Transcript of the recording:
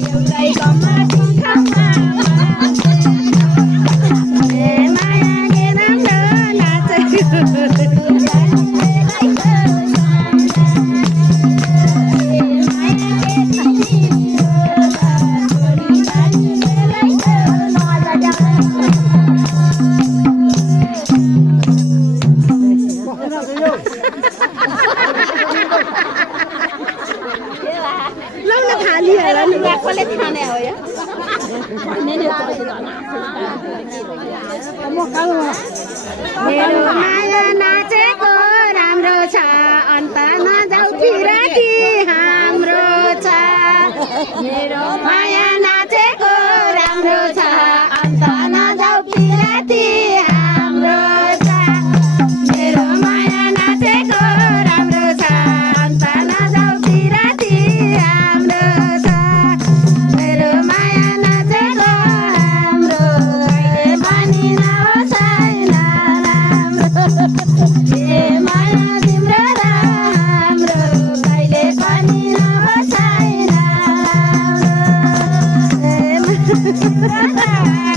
एउटै गाउँमा ठाउँमा ए माया के राम्रो नाचेको लाउन थालिहाल्ला नि कसले खाने हो यो मेरो माया नाचेको राम्रो छ अन्त नजाऊ फिराकी हाम्रो छ मेरो माया नाचेको राम्रो छ अन्त नजाऊ फिराकी हाम्रो छ मेरो माया नाचेको राम्रो छ अन्त नजाऊ फिराकी हाम्रो छ मेरो माया नाचेको हाम्रो कहिले पनि नहोस् राम्रो ए माया तिम्रो राम्रो कहिले पनि नहोस् राम्रो